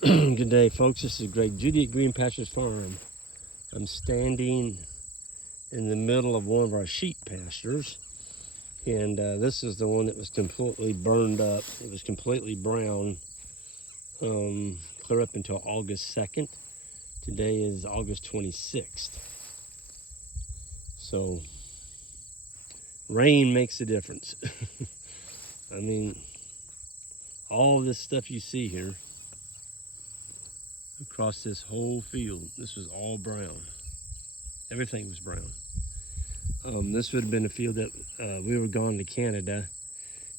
Good day, folks. This is Greg Judy at Green Pastures Farm. I'm standing in the middle of one of our sheep pastures, and this is the one that was completely burned up. It was completely brown, clear up until August 2nd. Today is August 26th. So, rain makes a difference. I mean, all this stuff you see here across this whole field, this was all brown. Everything was brown. This would have been a field that we were gone to Canada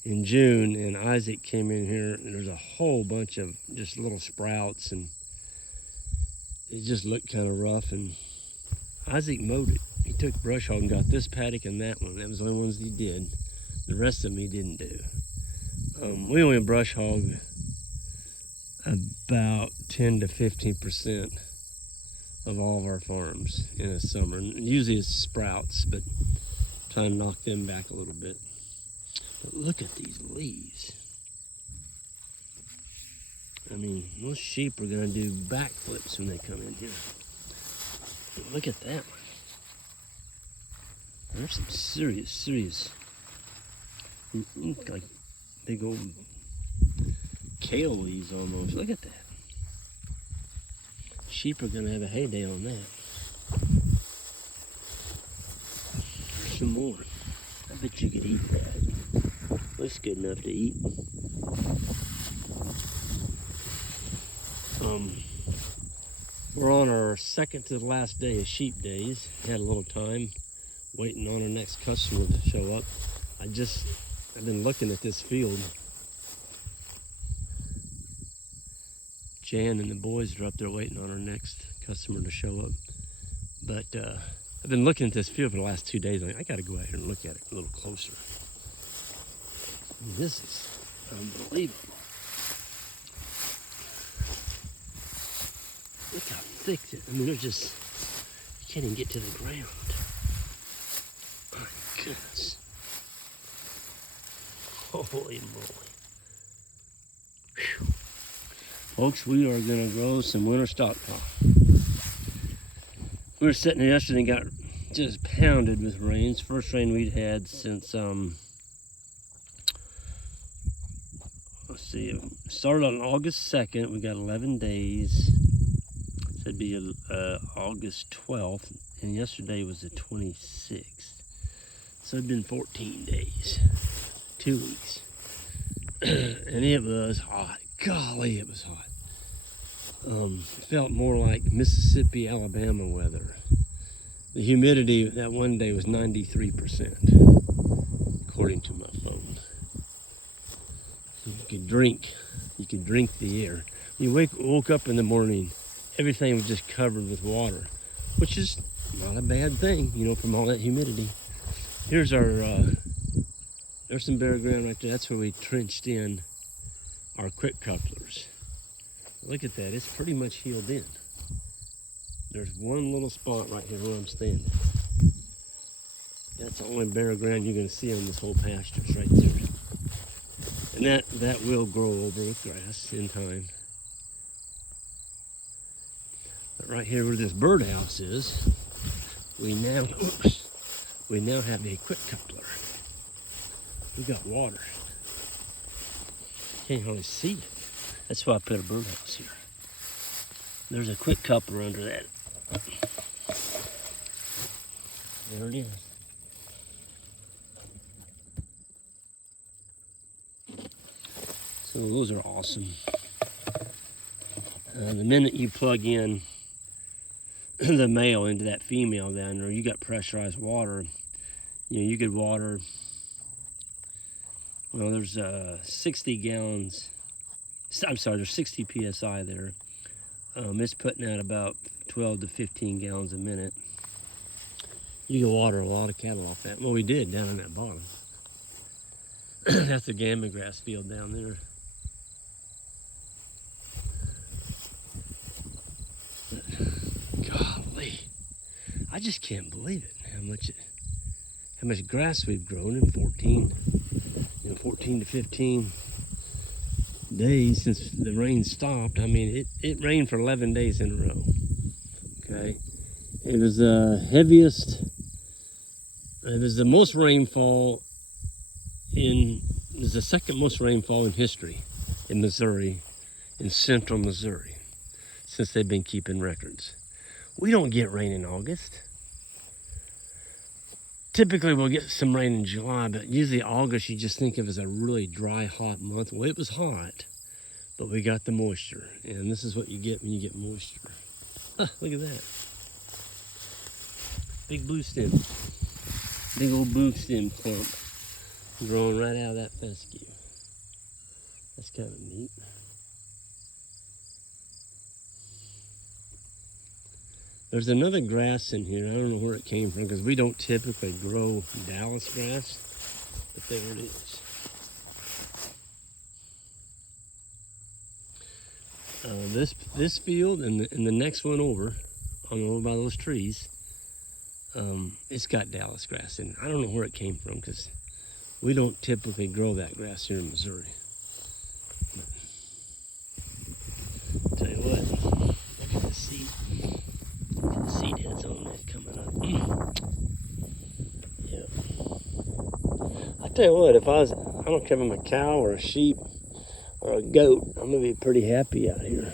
in June, and Isaac came in here, and there's a whole bunch of just little sprouts, and it just looked kind of rough, and Isaac mowed it. He took brush hog and got this paddock and that one. That was the only ones he did. The rest of them he didn't do. We only brush hog about 10 to 15% of all of our farms in a summer. And usually it's sprouts, but trying to knock them back a little bit. But look at these leaves. I mean, most sheep are gonna do backflips when they come in here. But look at that one. There's some serious, like big old kale leaves almost. Look at that. Sheep are gonna have a heyday on that. There's some more. I bet you could eat that. Looks good enough to eat. We're on our second to the last day of sheep days. Had a little time waiting on our next customer to show up. I've been looking at this field. Jan and the boys are up there waiting on our next customer to show up. But I've been looking at this field for the last 2 days. I gotta go out here and look at it a little closer. This is unbelievable. Look how thick it is. I mean, they're just, you can't even get to the ground. My goodness. Holy moly. Whew. Folks, we are gonna grow some winter stockpile. We were sitting there yesterday and got just pounded with rains. First rain we'd had since, let's see, it started on August 2nd. We got 11 days. So it'd be August 12th, and yesterday was the 26th. So it'd been 14 days, 2 weeks. And it was hot. Golly, it was hot. It felt more like Mississippi, Alabama weather. The humidity that one day was 93%, according to my phone. You could drink the air. You woke up in the morning, everything was just covered with water, which is not a bad thing, you know, from all that humidity. Here's our, there's some bare ground right there. That's where we trenched in our quick couplers. Look at that, it's pretty much healed in. There's one little spot right here where I'm standing. That's the only bare ground you're gonna see on this whole pasture, right there. And that will grow over with grass in time. But right here where this birdhouse is, we now have a quick coupler. We got water. Can't hardly see it. That's why I put a birdhouse here. There's a quick coupler under that. There it is. So those are awesome. The minute you plug in the male into that female down there, you got pressurized water. You know, you could water, well, there's 60 gallons. I'm sorry, there's 60 PSI there. It's putting out about 12 to 15 gallons a minute. You can water a lot of cattle off that. Well, we did down in that bottom. That's the gammon grass field down there. Golly, I just can't believe it. How much grass we've grown in 14 to 15 days since the rain stopped. I mean, it rained for 11 days in a row. Okay, it was the heaviest. It was the most rainfall it was the second most rainfall in history in Missouri, in central Missouri, since they've been keeping records. We don't get rain in August. Typically we'll get some rain in July, but usually August you just think of as a really dry, hot month. Well, it was hot, but we got the moisture, and this is what you get when you get moisture. Look at that. Big blue stem. Big old blue stem clump growing right out of that fescue. That's kind of neat. There's another grass in here. I don't know where it came from because we don't typically grow Dallas grass, but there it is. This field and the next one over, over by those trees, it's got Dallas grass in it. I don't know where it came from because we don't typically grow that grass here in Missouri. But tell you what, look at the seed. Look at the seed heads on that coming up. Yep. I tell you what, I don't care if I'm a cow or a sheep or a goat, I'm gonna be pretty happy out here.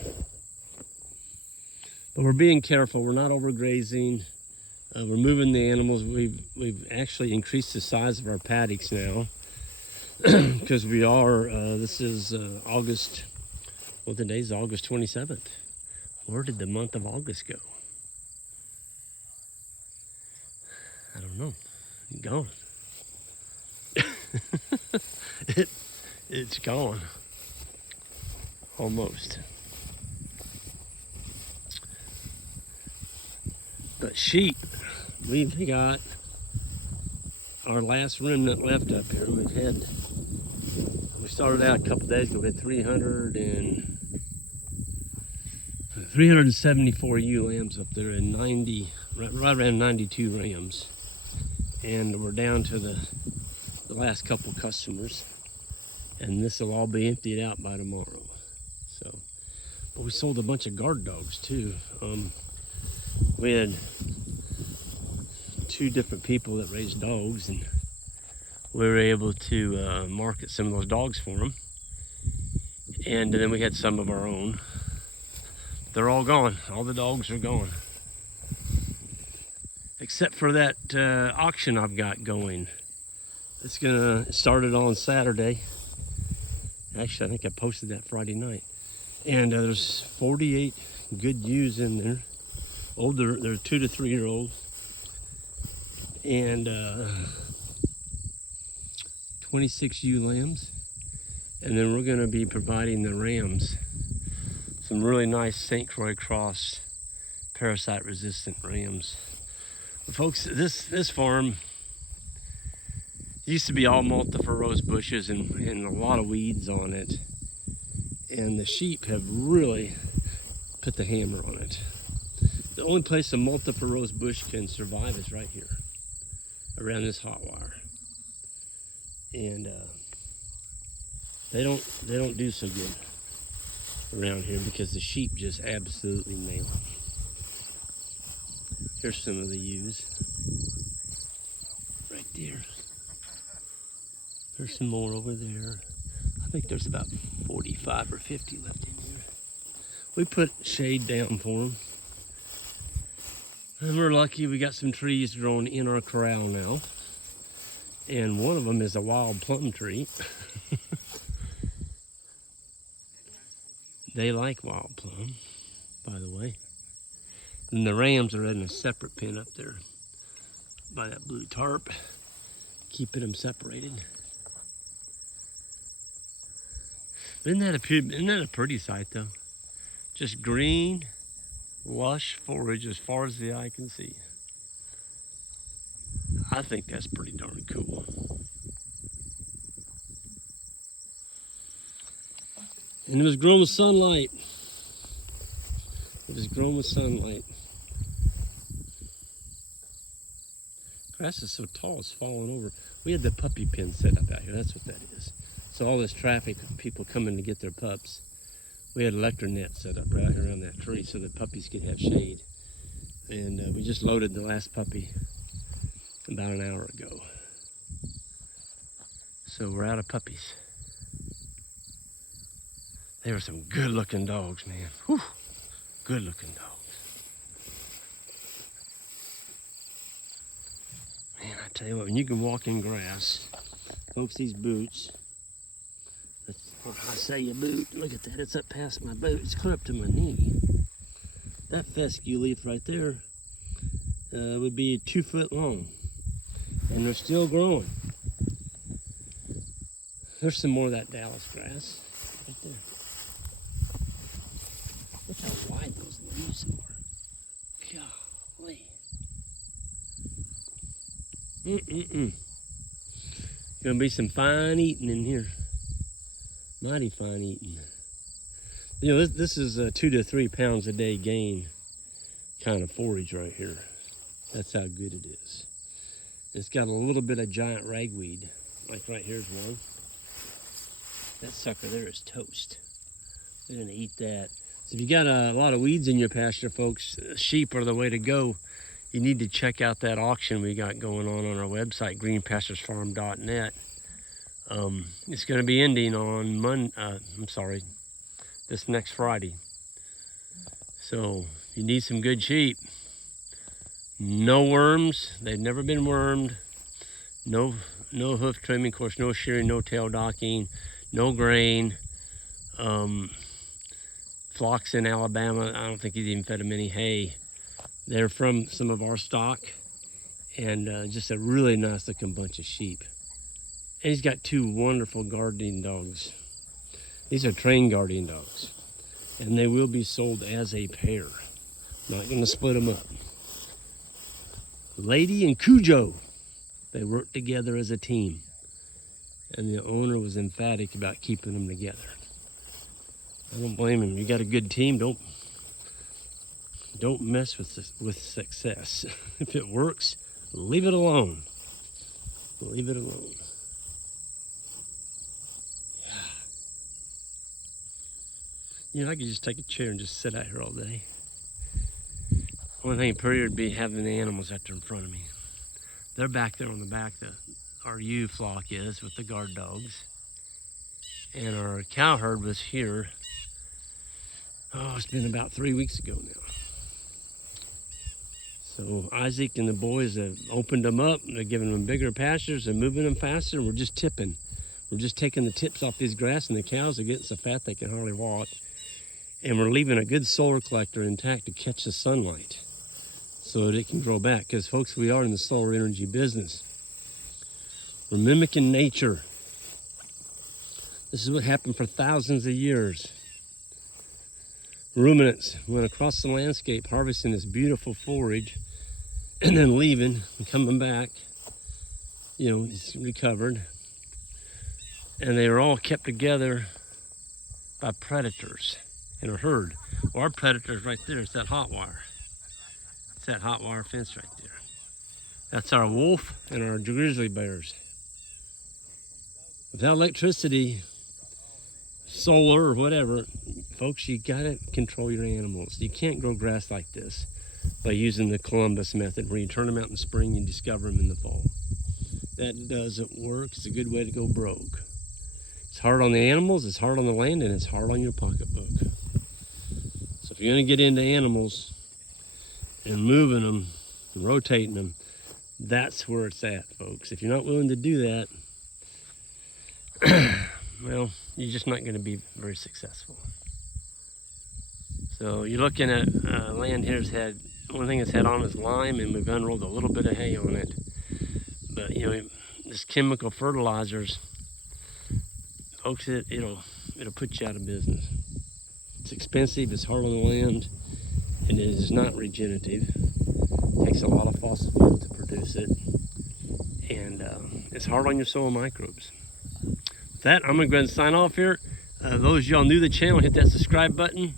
But we're being careful. We're not overgrazing. We're moving the animals. We've actually increased the size of our paddocks now because we are. This is August. Well, today's August 27th. Where did the month of August go? I don't know. Gone. It's gone. Almost. But sheep, we've got our last remnant left up here. We started out a couple days ago, we had 374 ewe lambs up there and right around 92 rams. And we're down to the last couple customers. And this will all be emptied out by tomorrow. So, but we sold a bunch of guard dogs too. We had 2 different people that raised dogs, and we were able to market some of those dogs for them. And then we had some of our own. They're all gone. All the dogs are gone. Except for that auction I've got going. It started on Saturday. Actually, I think I posted that Friday night. And there's 48 good ewes in there. Older, they're 2 to 3 year old. And 26 ewe lambs. And then we're gonna be providing the rams some really nice St. Croix cross parasite resistant rams. But folks, this farm used to be all multiple rose bushes and a lot of weeds on it. And the sheep have really put the hammer on it. The only place a multiple rose bush can survive is right here, around this hot wire. And they don't do so good around here because the sheep just absolutely nail them. Here's some of the ewes right there. There's some more over there. I think there's about 45 or 50 left in here. We put shade down for them. And we're lucky we got some trees growing in our corral now. And one of them is a wild plum tree. They like wild plum, by the way. And the rams are in a separate pen up there by that blue tarp, keeping them separated. Isn't that a pretty sight though? Just green, lush forage as far as the eye can see. I think that's pretty darn cool. And it was grown with sunlight. It was grown with sunlight. Grass is so tall it's falling over. We had the puppy pen set up out here. That's what that is. So all this traffic, people coming to get their pups. We had electric net set up right around that tree so that puppies could have shade. And we just loaded the last puppy about an hour ago. So we're out of puppies. They were some good looking dogs, man. Whew, good looking dogs. Man, I tell you what, when you can walk in grass, folks, these boots, when I say a boot, look at that, it's up past my boot, it's clear up to my knee. That fescue leaf right there would be 2 foot long, and they're still growing. There's some more of that Dallas grass right there. Look how wide those leaves are. Golly. Gonna be some fine eating in here. Mighty fine eating. You know, this is a 2 to 3 pounds a day gain kind of forage right here. That's how good it is. It's got a little bit of giant ragweed. Like right here's one. That sucker there is toast. They're gonna eat that. So if you got a lot of weeds in your pasture, folks, sheep are the way to go. You need to check out that auction we got going on our website, greenpasturesfarm.net. It's going to be ending on this next Friday. So you need some good sheep. No worms. They've never been wormed. No hoof trimming, of course, no shearing, no tail docking, no grain. Flocks in Alabama, I don't think he's even fed them any hay. They're from some of our stock, and just a really nice looking bunch of sheep. And he's got 2 wonderful guardian dogs. These are trained guardian dogs, and they will be sold as a pair. Not gonna split them up. Lady and Cujo, they work together as a team, and the owner was emphatic about keeping them together. I don't blame him. You got a good team, don't mess with success. If it works, leave it alone. Leave it alone. You know, I could just take a chair and just sit out here all day. One thing prettier would be having the animals out there in front of me. They're back there on the back, our ewe flock is, with the guard dogs. And our cow herd was here, it's been about 3 weeks ago now. So Isaac and the boys have opened them up. They're giving them bigger pastures and moving them faster. And we're just tipping. We're just taking the tips off these grass, and the cows are getting so fat they can hardly walk. And we're leaving a good solar collector intact to catch the sunlight so that it can grow back. Because folks, we are in the solar energy business. We're mimicking nature. This is what happened for thousands of years. Ruminants went across the landscape harvesting this beautiful forage and then leaving and coming back, it's recovered. And they were all kept together by predators in a herd. Well, our predators right there, it's that hot wire. It's that hot wire fence right there. That's our wolf and our grizzly bears. Without electricity, solar or whatever, folks, you gotta control your animals. You can't grow grass like this by using the Columbus method, where you turn them out in the spring and discover them in the fall. That doesn't work. It's a good way to go broke. It's hard on the animals, it's hard on the land, and it's hard on your pocketbook. So if you're gonna get into animals and moving them and rotating them, that's where it's at, folks. If you're not willing to do that, well, you're just not going to be very successful. So you're looking at land here's had, one thing it's had on is lime, and we've unrolled a little bit of hay on it. But this chemical fertilizers, folks, it'll put you out of business. It's expensive, it's hard on the land, and it is not regenerative. It takes a lot of fossil fuel to produce it, and it's hard on your soil microbes. With that, I'm gonna go ahead and sign off here. Those of y'all new to the channel, hit that subscribe button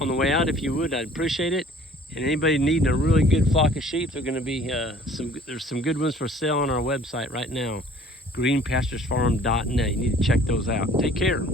on the way out if you would. I'd appreciate it. And anybody needing a really good flock of sheep, they're gonna be there's some good ones for sale on our website right now, greenpasturesfarm.net. You need to check those out. Take care.